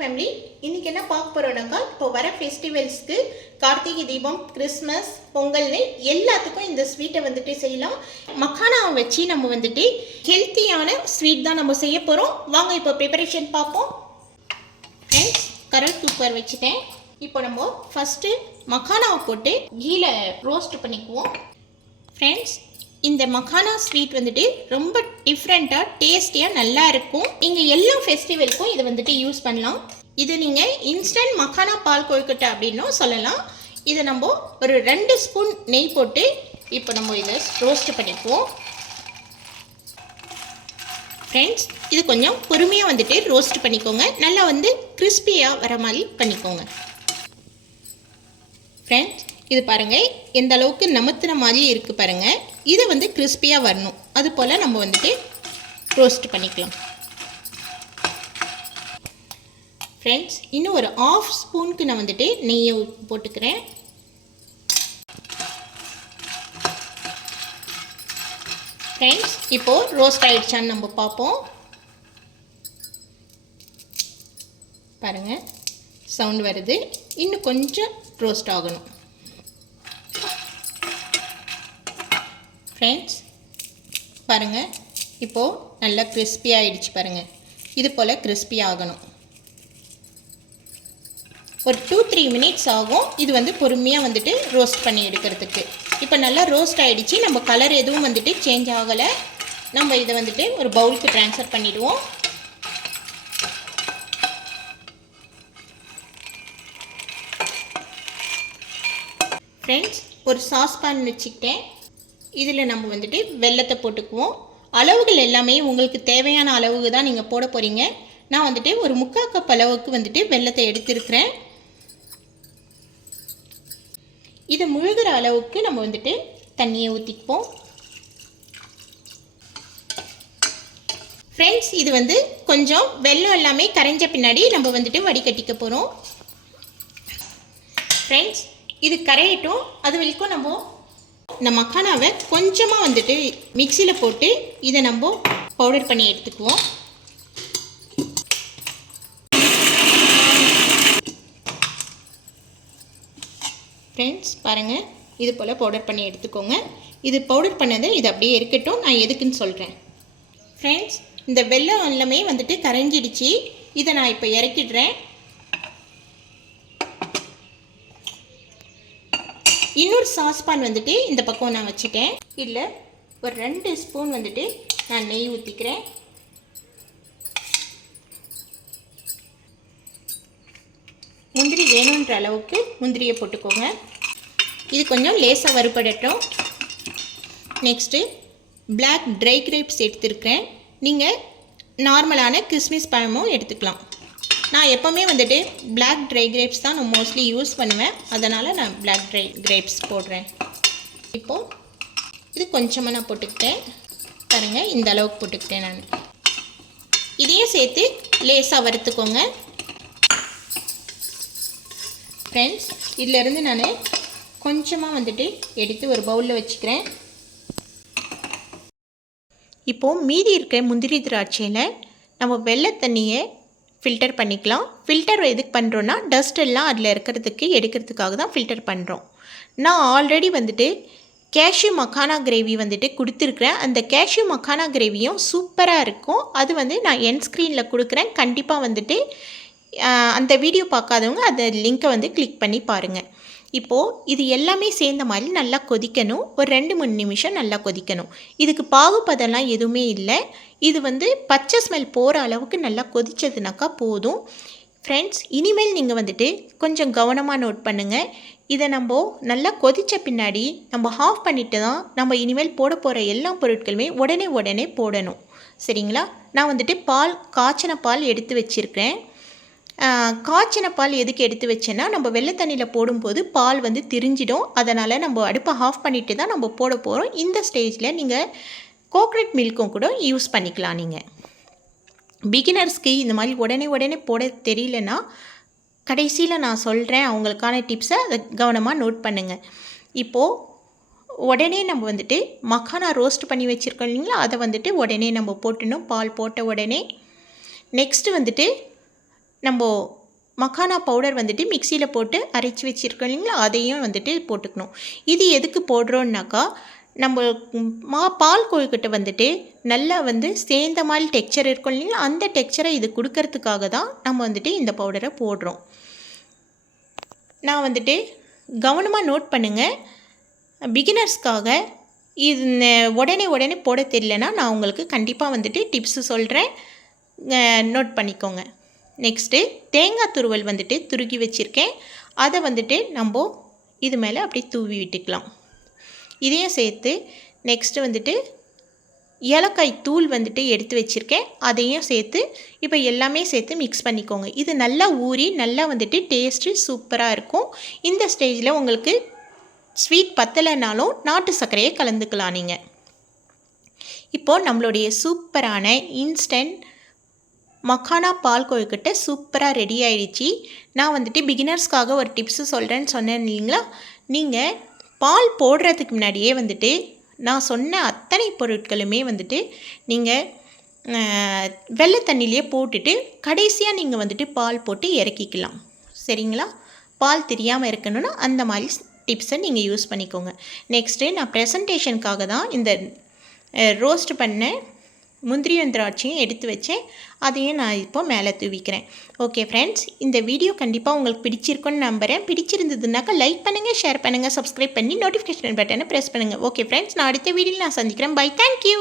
Family இன்றைக்கி என்ன பார்க்க போகிறோம்னாக்கா இப்போ வர ஃபெஸ்டிவல்ஸ்க்கு கார்த்திகை தீபம் கிறிஸ்மஸ் பொங்கல்னு எல்லாத்துக்கும் இந்த ஸ்வீட்டை வந்துட்டு செய்யலாம். மக்கானாவை வச்சு நம்ம வந்துட்டு ஹெல்த்தியான ஸ்வீட் தான் நம்ம செய்ய போகிறோம். வாங்க இப்போ ப்ரிப்பரேஷன் பார்ப்போம். ஃப்ரெண்ட்ஸ், கரல் குக்கர் வச்சுட்டேன். இப்போ நம்ம ஃபஸ்ட்டு மக்கானாவை போட்டு கீழ ரோஸ்ட் பண்ணிக்குவோம். ஃப்ரெண்ட்ஸ், இந்த மக்கானா ஸ்வீட் வந்துட்டு ரொம்ப டிஃப்ரெண்ட்டாக டேஸ்டியாக நல்லா இருக்கும். நீங்கள் எல்லா ஃபெஸ்டிவலுக்கும் இதை வந்துட்டு யூஸ் பண்ணலாம். இது நீங்கள் இன்ஸ்டன்ட் மக்கானா பால் கொழுக்கட்டை அப்படின்னும் சொல்லலாம். இதை நம்ம ஒரு 2 ஸ்பூன் நெய் போட்டு இப்போ நம்ம இதை ரோஸ்ட் பண்ணிக்குவோம். ஃப்ரெண்ட்ஸ், இது கொஞ்சம் பொறுமையாக வந்துட்டு ரோஸ்ட் பண்ணிக்கோங்க. நல்லா வந்து கிறிஸ்பியாக வர மாதிரி பண்ணிக்கோங்க. ஃப்ரெண்ட்ஸ், இது பாருங்கள், எந்த அளவுக்கு நமுத்துன மாதிரி இருக்குது பாருங்கள். இதை வந்து கிறிஸ்பியாக வரணும். அது போல் நம்ம வந்துட்டு ரோஸ்ட் பண்ணிக்கலாம். ஃப்ரெண்ட்ஸ், இன்னும் ஒரு 1/2 ஸ்பூனுக்கு நான் வந்துட்டு நெய்யை போட்டுக்கிறேன். ஃப்ரெண்ட்ஸ், இப்போது ரோஸ்ட் ஆகிடுச்சான்னு நம்ம பார்ப்போம். பாருங்கள், சவுண்ட் வருது. இன்னும் கொஞ்சம் ரோஸ்ட் ஆகணும். ஃப்ரெண்ட்ஸ், பாருங்கள், இப்போது நல்லா கிறிஸ்பி ஆகிடுச்சு பாருங்கள். இது போல் கிறிஸ்பி ஆகணும். ஒரு 2-3 மினிட்ஸ் ஆகும். இது வந்து பொறுமையாக வந்துட்டு ரோஸ்ட் பண்ணி எடுக்கிறதுக்கு. இப்போ நல்லா ரோஸ்ட் ஆகிடுச்சு. நம்ம கலர் எதுவும் வந்துட்டு சேஞ்ச் ஆகலை. நம்ம இதை வந்துட்டு ஒரு பவுலுக்கு ட்ரான்ஸ்ஃபர் பண்ணிவிடுவோம். ஃப்ரெண்ட்ஸ், ஒரு சாஸ்பேன் வச்சுக்கிட்டேன். இதில் நம்ம வந்துட்டு வெல்லத்தை போட்டுக்குவோம். அளவுகள் எல்லாமே உங்களுக்கு தேவையான அளவுக்கு தான் நீங்கள் போட போகிறீங்க. நான் வந்துட்டு ஒரு 3/4 கப் அளவுக்கு வந்துட்டு வெல்லத்தை எடுத்துருக்கிறேன். இதை முழுகிற அளவுக்கு நம்ம வந்துட்டு தண்ணியை ஊற்றிக்குவோம். ஃப்ரெண்ட்ஸ், இது வந்து கொஞ்சம் வெல்லம் எல்லாமே கரைஞ்ச பின்னாடி நம்ம வந்துட்டு வடிகட்டிக்க போகிறோம். ஃப்ரெண்ட்ஸ், இது கரையட்டும். அது வரைக்கும் நம்ம இந்த மக்கானாவை கொஞ்சமாக வந்துட்டு மிக்சியில் போட்டு இதை நம்ம பவுடர் பண்ணி எடுத்துக்குவோம். ஃப்ரெண்ட்ஸ், பாருங்கள், இது போல் பவுடர் பண்ணி எடுத்துக்கோங்க. இது பவுடர் பண்ணது இது அப்படியே இருக்கட்டும். நான் எதுக்குன்னு சொல்கிறேன். ஃப்ரெண்ட்ஸ், இந்த வெல்லம் எல்லாமே வந்துட்டு கரைஞ்சிடுச்சு. இதை நான் இப்போ இறக்கிடுறேன். இன்னொரு சாஸ்பான் வந்துட்டு இந்த பக்கம் நான் வச்சுட்டேன். இல்லை, ஒரு 2 ஸ்பூன் வந்துட்டு நான் நெய் ஊற்றிக்கிறேன். முந்திரி வேணுன்ற அளவுக்கு முந்திரியை போட்டுக்கோங்க. இது கொஞ்சம் லேசாக வறுபடட்டும். நெக்ஸ்ட்டு பிளாக் ட்ரை கிரேப்ஸ் எடுத்துருக்கிறேன். நீங்கள் நார்மலான கிஸ்மிஸ் பழமும் எடுத்துக்கலாம். நான் எப்போவுமே வந்துட்டு பிளாக் ட்ரை கிரேப்ஸ் தான் நான் மோஸ்ட்லி யூஸ் பண்ணுவேன். அதனால் நான் பிளாக் ட்ரை கிரேப்ஸ் போடுறேன். இப்போது இது கொஞ்சமாக நான் போட்டுக்கிட்டேன். பாருங்கள், இந்த அளவுக்கு போட்டுக்கிட்டேன் நான். இதையும் சேர்த்து லேசாக வறுத்துக்கோங்க. ஃப்ரெண்ட்ஸ், இதிலேருந்து நான் கொஞ்சமாக வந்துட்டு எடுத்து ஒரு பவுலில் வச்சுக்கிறேன். இப்போது மீதி இருக்கிற முந்திரி திராட்சையில் நம்ம வெள்ளை தண்ணியை ஃபில்டர் பண்ணிக்கலாம். ஃபில்டர் எதுக்கு பண்ணுறோன்னா டஸ்ட் எல்லாம் அதில் இருக்கிறதுக்கு எடுக்கிறதுக்காக தான் ஃபில்டர் பண்ணுறோம். நான் ஆல்ரெடி வந்துட்டு கேஷ்யூ மக்கானா கிரேவி வந்துட்டு கொடுத்துருக்குறேன். அந்த கேஷ்யூ மக்கானா கிரேவியும் சூப்பராக இருக்கும். அது வந்து நான் என் ஸ்க்ரீனில் கொடுக்குறேன். கண்டிப்பாக வந்துட்டு அந்த வீடியோ பார்க்காதவங்க அந்த லிங்க்கை வந்து கிளிக் பண்ணி பாருங்கள். இப்போது இது எல்லாமே சேர்ந்த மாதிரி நல்லா கொதிக்கணும். ஒரு 2-3 நிமிஷம் நல்லா கொதிக்கணும். இதுக்கு பாகுபதெல்லாம் எதுவுமே இல்லை. இது வந்து பச்சை ஸ்மெல் போகிற அளவுக்கு நல்லா கொதிச்சதுனாக்கா போதும். ஃப்ரெண்ட்ஸ், இனிமேல் நீங்கள் வந்துட்டு கொஞ்சம் கவனமாக நோட் பண்ணுங்கள். இதை நம்ம நல்லா கொதித்த பின்னாடி நம்ம ஆஃப் பண்ணிவிட்டு தான் நம்ம இனிமேல் போட போகிற எல்லா பொருட்களுமே உடனே போடணும். சரிங்களா? நான் வந்துட்டு காய்ச்சின பால் எடுத்து வச்சுருக்கிறேன். காய்ச்சின பால் எதுக்கு எடுத்து வச்சேன்னா, நம்ம வெள்ளை தண்ணியில் போடும்போது பால் வந்து திரிஞ்சிடும். அதனால் நம்ம அடுப்பை ஆஃப் பண்ணிவிட்டு தான் நம்ம போட போகிறோம். இந்த ஸ்டேஜில் நீங்கள் கோகனட் மில்க்கும் கூட யூஸ் பண்ணிக்கலாம். நீங்கள் பிகினர்ஸ்க்கு இந்த மாதிரி உடனே போட தெரியலனா கடைசியில் நான் சொல்கிறேன் அவங்களுக்கான டிப்ஸை அதை கவனமாக நோட் பண்ணுங்கள். இப்போது உடனே நம்ம வந்துட்டு மக்கானா ரோஸ்ட் பண்ணி வச்சுருக்கோம் இல்லைங்களா, அதை வந்துட்டு உடனே நம்ம போட்டுடணும். பால் போட்ட உடனே. நெக்ஸ்ட்டு வந்துட்டு நம்ம மக்கானா பவுடர் வந்துட்டு மிக்சியில் போட்டு அரைச்சி வச்சுருக்கோம் இல்லைங்களா, அதையும் வந்துட்டு போட்டுக்கணும். இது எதுக்கு போடுறோன்னாக்கா, நம்ம பால் கொழுக்கட்டை வந்துட்டு நல்லா சேர்ந்த மாதிரி டெக்ஸ்சர் இருக்கும் இல்லைங்களா, அந்த டெக்ஸ்சரை இது கொடுக்கறதுக்காக தான் நம்ம வந்துட்டு இந்த பவுடரை போடுறோம். நான் கவனமாக நோட் பண்ணுங்கள். பிகினர்ஸ்க்காக இது உடனே போட தெரியலனா நான் உங்களுக்கு கண்டிப்பாக டிப்ஸு சொல்கிறேன், நோட் பண்ணிக்கோங்க. நெக்ஸ்ட்டு தேங்காய் துருவல் துருக்கி வச்சுருக்கேன். அதை நம்ம இது மேலே அப்படி தூவி விட்டுக்கலாம். இதையும் சேர்த்து நெக்ஸ்ட்டு ஏலக்காய் தூள் எடுத்து வச்சுருக்கேன், அதையும் சேர்த்து இப்போ எல்லாமே சேர்த்து மிக்ஸ் பண்ணிக்கோங்க. இது நல்லா ஊறி நல்லா டேஸ்ட்டு சூப்பராக இருக்கும். இந்த ஸ்டேஜில் உங்களுக்கு ஸ்வீட் பத்தலைனாலும் நாட்டு சர்க்கரையை கலந்துக்கலாம் நீங்கள். இப்போது நம்மளுடைய சூப்பரான இன்ஸ்டன்ட் மக்கானா பால் கொழுக்கட்டை சூப்பராக ரெடி ஆகிடுச்சு. நான் பிகினர்ஸ்க்காக ஒரு டிப்ஸு சொல்கிறேன்னு சொன்னேன் இல்லைங்களா, நீங்கள் பால் போடுறதுக்கு முன்னாடியே நான் சொன்ன அத்தனை பொருட்களுமே நீங்கள் வெள்ளை தண்ணியிலே போட்டுட்டு கடைசியாக நீங்கள் பால் போட்டு இறக்கிக்கலாம். சரிங்களா? பால் தெரியாமல் இருக்கணும்னா அந்த மாதிரி டிப்ஸை நீங்கள் யூஸ் பண்ணிக்கோங்க. நெக்ஸ்ட்டு நான் ப்ரெசன்டேஷனுக்காக தான் இந்த ரோஸ்ட் பண்ண முந்திரியும் திராட்சையும் எடுத்து வச்சேன், அதையும் நான் இப்போ மேலே தூவிக்கிறேன். ஓகே ஃப்ரெண்ட்ஸ், இந்த வீடியோ கண்டிப்பாக உங்களுக்கு பிடிச்சிருக்குன்னு நம்புகிறேன். பிடிச்சிருந்ததுனாக்கா லைக் பண்ணுங்கள், ஷேர் பண்ணுங்கள், சப்ஸ்கிரைப் பண்ணி நோட்டிஃபிகேஷன் பட்டனை ப்ரெஸ் பண்ணுங்கள். ஓகே ஃப்ரெண்ட்ஸ், நான் அடுத்த வீடியோவில் நான் சந்திக்கிறேன். Bye, thank you.